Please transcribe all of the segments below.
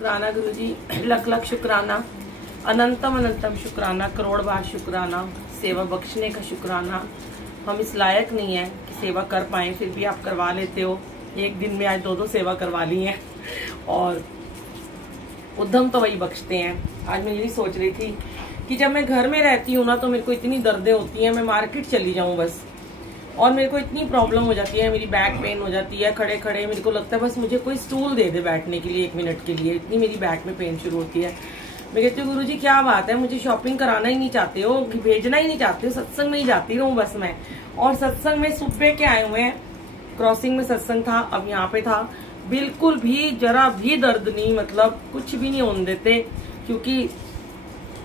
शुक्राना गुरुजी, लख लख शुक्राना, अनंतम अनंतम शुक्राना, करोड़ बार शुक्राना, सेवा बख्शने का शुक्राना। हम इस लायक नहीं है कि सेवा कर पाए, फिर भी आप करवा लेते हो। एक दिन में आज दो सेवा करवा ली है और उद्यम तो वही बख्शते हैं। आज मैं यही सोच रही थी कि जब मैं घर में रहती हूँ ना तो मेरे को इतनी दर्दें होती हैं, मैं मार्केट चली जाऊँ बस और मेरे को इतनी प्रॉब्लम हो जाती है, मेरी बैक पेन हो जाती है। खड़े खड़े मेरे को लगता है बस मुझे कोई स्टूल दे दे बैठने के लिए 1 मिनट के लिए, इतनी मेरी बैक में पेन शुरू होती है। मैं कहती हूँ गुरुजी क्या बात है, मुझे शॉपिंग कराना ही नहीं चाहते हो, भेजना ही नहीं चाहते हो, सत्संग में ही जाती रहूँ बस मैं। और सत्संग में सुबह के आए हुए हैं, क्रॉसिंग में सत्संग था, अब यहाँ पे था, बिल्कुल भी जरा भी दर्द नहीं, मतलब कुछ भी नहीं होने देते, क्योंकि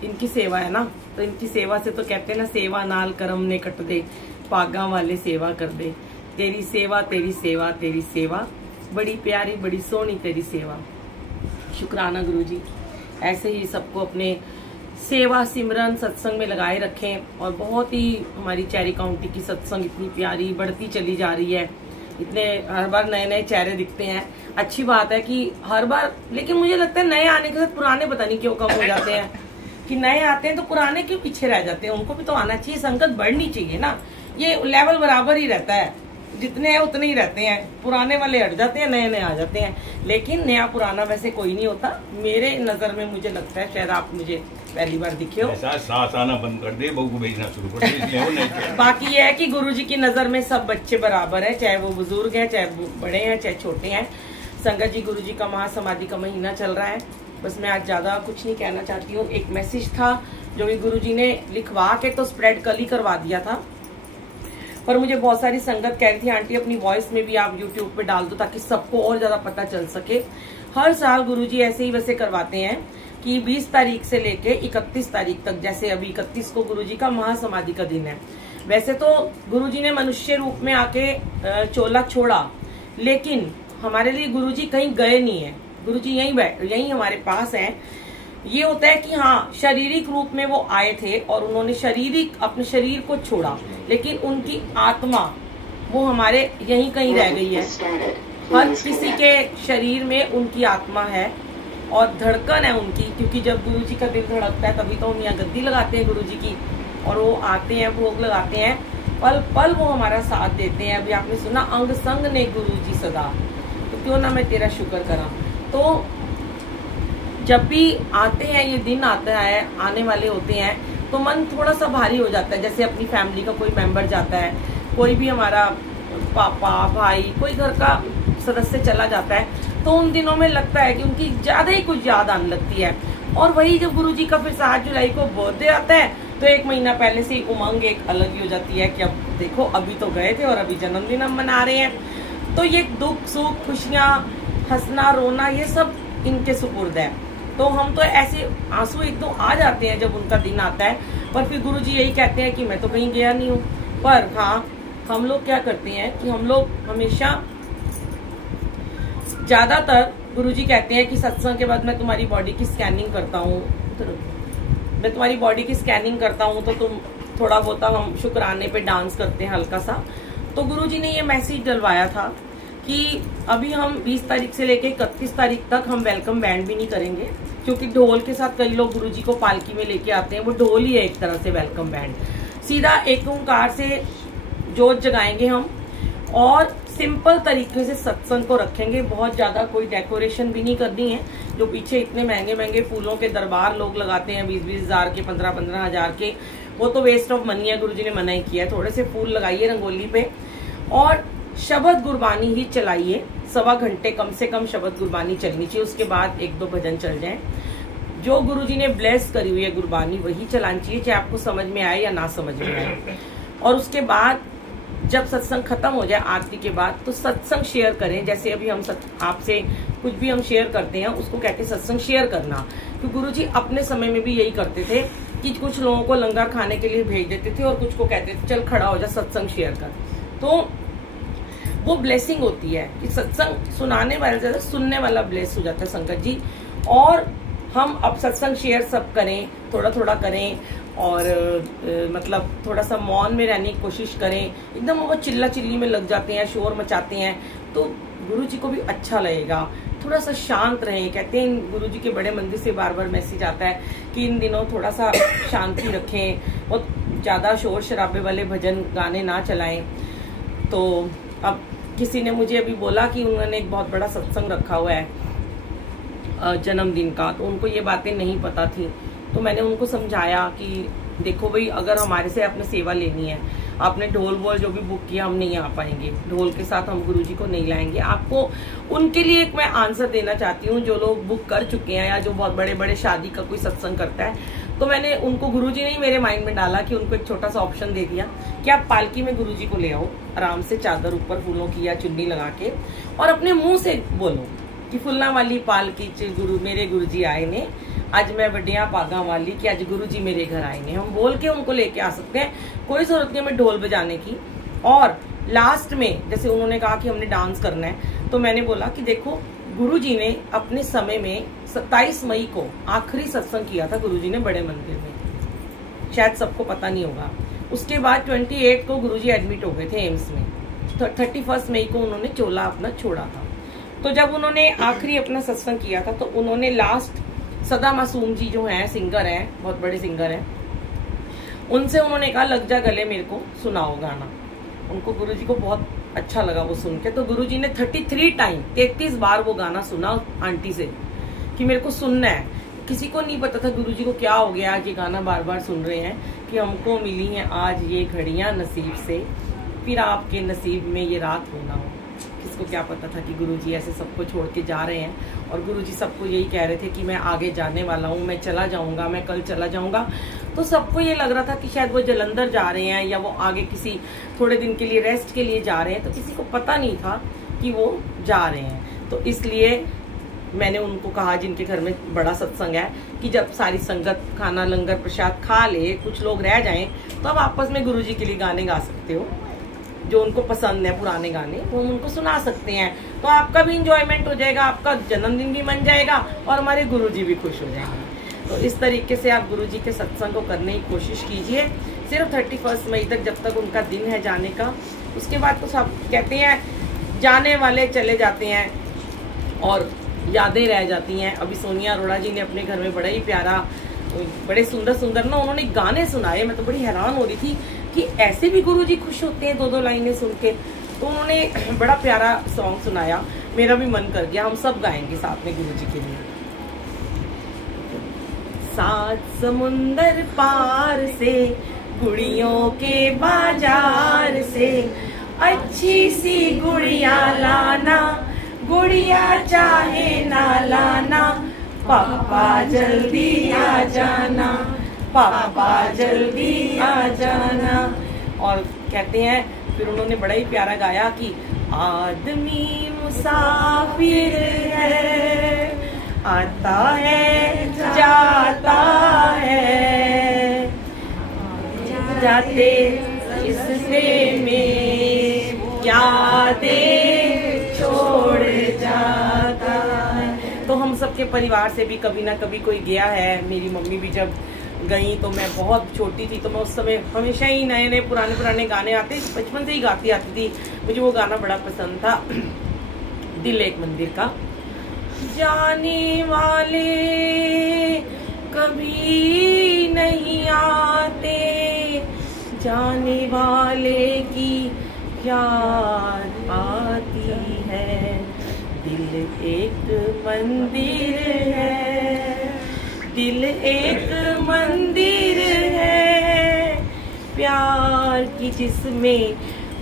इनकी सेवा है ना। तो इनकी सेवा से तो कहते हैं ना, सेवा नाल करम ने कट दे, पागा वाले सेवा कर दे। तेरी सेवा तेरी सेवा तेरी सेवा, बड़ी प्यारी बड़ी सोहनी तेरी सेवा। शुक्राना गुरुजी, ऐसे ही सबको अपने सेवा सिमरन सत्संग में लगाए रखें। और बहुत ही हमारी चेरी काउंटी की सत्संग इतनी प्यारी बढ़ती चली जा रही है, इतने हर बार नए नए चेहरे दिखते हैं। अच्छी बात है कि हर बार, लेकिन मुझे लगता है नए आने के साथ पुराने पता नहीं क्यों कम हो जाते हैं, कि नए आते हैं तो पुराने क्यों पीछे रह जाते हैं। उनको भी तो आना चाहिए, संगत बढ़नी चाहिए ना, ये लेवल बराबर ही रहता है, जितने हैं उतने ही रहते हैं। पुराने वाले हट जाते हैं, नए नए आ जाते हैं, लेकिन नया पुराना वैसे कोई नहीं होता मेरे नजर में। मुझे लगता है शायद आप मुझे पहली बार दिखे हो। सास आना बंद कर दे, बहू को भेजना शुरू कर दे। बाकी ये है कि गुरुजी की नजर में सब बच्चे बराबर है, चाहे वो बुजुर्ग है, चाहे वो बड़े हैं, चाहे छोटे हैं। संगत जी, गुरुजी का महासमाधि का महीना चल रहा है। बस मैं आज ज्यादा कुछ नहीं कहना चाहती हूँ। एक मैसेज था जो भी गुरुजी ने लिखवा के तो स्प्रेड कल ही करवा दिया था, पर मुझे बहुत सारी संगत कह रही थी आंटी अपनी वॉइस में भी आप यूट्यूब पे डाल दो ताकि सबको और ज्यादा पता चल सके। हर साल गुरुजी ऐसे ही वैसे करवाते हैं कि 20 तारीख से लेके 31 तारीख तक, जैसे अभी 31 को गुरुजी का महासमाधि का दिन है। वैसे तो गुरुजी ने मनुष्य रूप में आके चोला छोड़ा, लेकिन हमारे लिए गुरुजी कहीं गए नहीं है, गुरुजी यहीं हमारे पास हैं। ये होता है कि हाँ, शारीरिक रूप में वो आए थे और उन्होंने अपने शरीर को छोड़ा, लेकिन उनकी आत्मा वो हमारे यहीं कहीं रह गई है। हर किसी के शरीर में उनकी आत्मा है और धड़कन है उनकी, क्योंकि जब गुरुजी का दिल धड़कता है तभी तो हम यहाँ गद्दी लगाते हैं गुरुजी की, और वो आते हैं, भोग लगाते हैं, पल पल वो हमारा साथ देते हैं। अभी आपने सुना, अंग संग ने गुरुजी सदा, तो क्यों ना मैं तेरा शुक्र करा। तो जब भी आते हैं, ये दिन आता है, आने वाले होते हैं, तो मन थोड़ा सा भारी हो जाता है। जैसे अपनी फैमिली का कोई मेंबर जाता है, कोई भी हमारा पापा भाई कोई घर का सदस्य चला जाता है, तो उन दिनों में लगता है कि उनकी ज्यादा ही कुछ याद आने लगती है। और वही जब गुरुजी का फिर 7 जुलाई को बर्थडे आता है, तो 1 महीना पहले से उमंग एक अलग ही हो जाती है कि अब देखो, अभी तो गए थे और अभी जन्मदिन हम मना रहे हैं। तो ये दुख सुख, खुशियां, हंसना रोना, ये सब इनके सुपुर्द है। तो हम तो ऐसे आंसू एक दो आ जाते हैं जब उनका दिन आता है, पर फिर गुरुजी यही कहते हैं कि मैं तो कहीं गया नहीं हूँ। पर हाँ, हम लोग क्या करते हैं कि हम लोग हमेशा, ज्यादातर गुरुजी कहते हैं कि सत्संग के बाद मैं तुम्हारी बॉडी की स्कैनिंग करता हूँ, मैं तुम्हारी बॉडी की स्कैनिंग करता हूँ, तो तुम थोड़ा बहुत हम शुक्राने पे डांस करते हैं हल्का सा। तो गुरुजी ने ये मैसेज डलवाया था कि अभी हम 20 तारीख से लेके 31 तारीख तक हम वेलकम बैंड भी नहीं करेंगे, क्योंकि ढोल के साथ कई लोग गुरुजी को पालकी में लेके आते हैं, वो ढोल ही है एक तरह से वेलकम बैंड। सीधा एक ओंकार से जोत जगाएंगे हम और सिंपल तरीके से सत्संग को रखेंगे। बहुत ज्यादा कोई डेकोरेशन भी नहीं करनी है। जो पीछे इतने महंगे महंगे फूलों के दरबार लोग लगाते हैं 20-20 हजार के, 15-15 हजार के, वो तो वेस्ट ऑफ मनी है, गुरुजी ने मना ही किया है। थोड़े से फूल लगाइए रंगोली पे और शब्द गुरबानी ही चलाइए। 1.25 घंटे कम से कम शब्द गुरबानी चलनी चाहिए, उसके बाद 1-2 भजन चल जाएं। जो गुरुजी ने ब्लेस करी हुई है गुरबानी वही चलानी चाहिए, चाहे आपको समझ में आए या ना समझ में आए। और उसके बाद जब सत्संग खत्म हो जाए आरती के बाद, तो सत्संग शेयर करें। जैसे अभी हम आपसे कुछ भी हम शेयर करते हैं, उसको कहते हैं सत्संग शेयर करना। तो गुरुजी अपने समय में भी यही करते थे कि कुछ लोगों को लंगर खाने के लिए भेज देते थे और कुछ को कहते थे चल खड़ा हो जा, सत्संग शेयर कर। तो वो ब्लेसिंग होती है कि सत्संग सुनाने वाले ज्यादा सुनने वाला ब्लेस हो जाता है संगत जी। और हम अब सत्संग शेयर सब करें, थोड़ा थोड़ा करें, और मतलब थोड़ा सा मौन में रहने की कोशिश करें। एकदम वो चिल्ला चिल्ली में लग जाते हैं, शोर मचाते हैं, तो गुरु जी को भी अच्छा लगेगा। थोड़ा सा शांत रहें। कहते हैं गुरुजी के बड़े मंदिर से बार बार मैसेज आता है कि इन दिनों थोड़ा सा शांति रखें, बहुत ज़्यादा शोर शराबे वाले भजन गाने ना चलाएं। तो अब किसी ने मुझे अभी बोला कि उन्होंने एक बहुत बड़ा सत्संग रखा हुआ है जन्मदिन का, तो उनको ये बातें नहीं पता थी। तो मैंने उनको समझाया कि देखो भाई, अगर हमारे से आपने सेवा लेनी है, आपने ढोल वोल जो भी बुक किया, हम नहीं आ पाएंगे, ढोल के साथ हम गुरुजी को नहीं लाएंगे। आपको उनके लिए एक मैं आंसर देना चाहती हूँ जो लोग बुक कर चुके हैं या जो बहुत बड़े बड़े शादी का कोई सत्संग करता है। तो मैंने उनको, गुरुजी ने ही मेरे माइंड में डाला कि उनको एक छोटा सा ऑप्शन दे दिया कि आप पालकी में गुरुजी को ले आओ, आराम से चादर ऊपर फूलों की या चुन्नी लगा के, और अपने मुंह से बोलो कि फुल्ला वाली पालकी च मेरे गुरुजी आए ने, आज मैं वड्डिया पागा वाली कि आज गुरुजी मेरे घर आए ने। हम बोल के उनको लेके आ सकते हैं, कोई जरूरत नहीं हमें ढोल बजाने की। और लास्ट में जैसे उन्होंने कहा कि हमने डांस करना है, तो मैंने बोला कि देखो, गुरुजी ने अपने समय में 27 मई को आखिरी सत्संग किया था गुरुजी ने बड़े मंदिर में, शायद सबको पता नहीं होगा। उसके बाद 28 को गुरुजी एडमिट हो गए थे एम्स में, 31 मई को उन्होंने चोला अपना छोड़ा था। तो जब उन्होंने आखिरी अपना सत्संग किया था, तो उन्होंने लास्ट सदा मासूम जी जो हैं, सिंगर हैं, बहुत बड़े सिंगर हैं, उनसे उन्होंने कहा लग जा गले मेरे को सुनाओ गाना। उनको गुरुजी को बहुत अच्छा लगा वो सुन के। तो गुरुजी ने 33 बार वो गाना सुना आंटी से कि मेरे को सुनना है। किसी को नहीं पता था गुरुजी को क्या हो गया, आज ये गाना बार बार सुन रहे हैं कि हमको मिली हैं आज ये घड़ियां नसीब से, फिर आपके नसीब में ये रात होना हो। किसको क्या पता था कि गुरुजी ऐसे सबको छोड़ के जा रहे हैं। और गुरुजी सबको यही कह रहे थे कि मैं आगे जाने वाला हूँ, मैं चला जाऊंगा, मैं कल चला जाऊंगा। तो सबको ये लग रहा था कि शायद वो जलंधर जा रहे हैं या वो आगे किसी थोड़े दिन के लिए रेस्ट के लिए जा रहे हैं। तो किसी को पता नहीं था कि वो जा रहे हैं। तो इसलिए मैंने उनको कहा, जिनके घर में बड़ा सत्संग है, कि जब सारी संगत खाना लंगर प्रसाद खा ले, कुछ लोग रह जाएं, तो आप आपस में गुरुजी के लिए गाने गा सकते हो जो उनको पसंद है, पुराने गाने वो उनको सुना सकते हैं। तो आपका भी इंजॉयमेंट हो जाएगा, आपका जन्मदिन भी मन जाएगा और हमारे गुरुजी भी खुश हो जाएंगे। तो इस तरीके से आप गुरुजी के सत्संग को करने की कोशिश कीजिए, सिर्फ 31 मई तक, जब तक उनका दिन है जाने का। उसके बाद तो सब कहते हैं जाने वाले चले जाते हैं और यादें रह जाती हैं। अभी सोनिया अरोड़ा जी ने अपने घर में बड़ा ही प्यारा, बड़े सुंदर सुंदर ना उन्होंने गाने सुनाए। मैं तो बड़ी हैरान हो रही थी कि ऐसे भी गुरुजी खुश होते हैं 2-2 लाइनें सुन के। तो उन्होंने बड़ा प्यारा सॉन्ग सुनाया, मेरा भी मन कर गया, हम सब गाएंगे साथ में गुरुजी के लिए। 7 समुंदर पार से, गुड़ियों के बाजार से, अच्छी सी गुड़िया लाना, गुड़िया चाहे ना लाना, पापा जल्दी आ जाना, पापा जल्दी आ जाना। और कहते हैं, फिर उन्होंने बड़ा ही प्यारा गाया कि आदमी मुसाफिर है, आता है जाता है, जाते इससे में यादें छोड़ जाता है। तो हम सबके परिवार से भी कभी ना कभी कोई गया है। मेरी मम्मी भी जब गई तो मैं बहुत छोटी थी, तो मैं उस समय हमेशा ही नए नए पुराने गाने आते, बचपन से ही गाती आती थी। मुझे वो गाना बड़ा पसंद था, दिल एक मंदिर का। जाने वाले कभी नहीं आते, जाने वाले की याद आती है, दिल एक मंदिर है, दिल एक मंदिर है, प्यार की जिसमें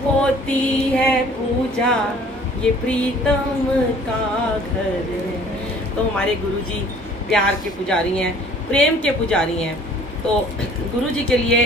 होती है पूजा, ये प्रीतम का घर है। तो हमारे गुरुजी प्यार के पुजारी हैं, प्रेम के पुजारी हैं। तो गुरुजी के लिए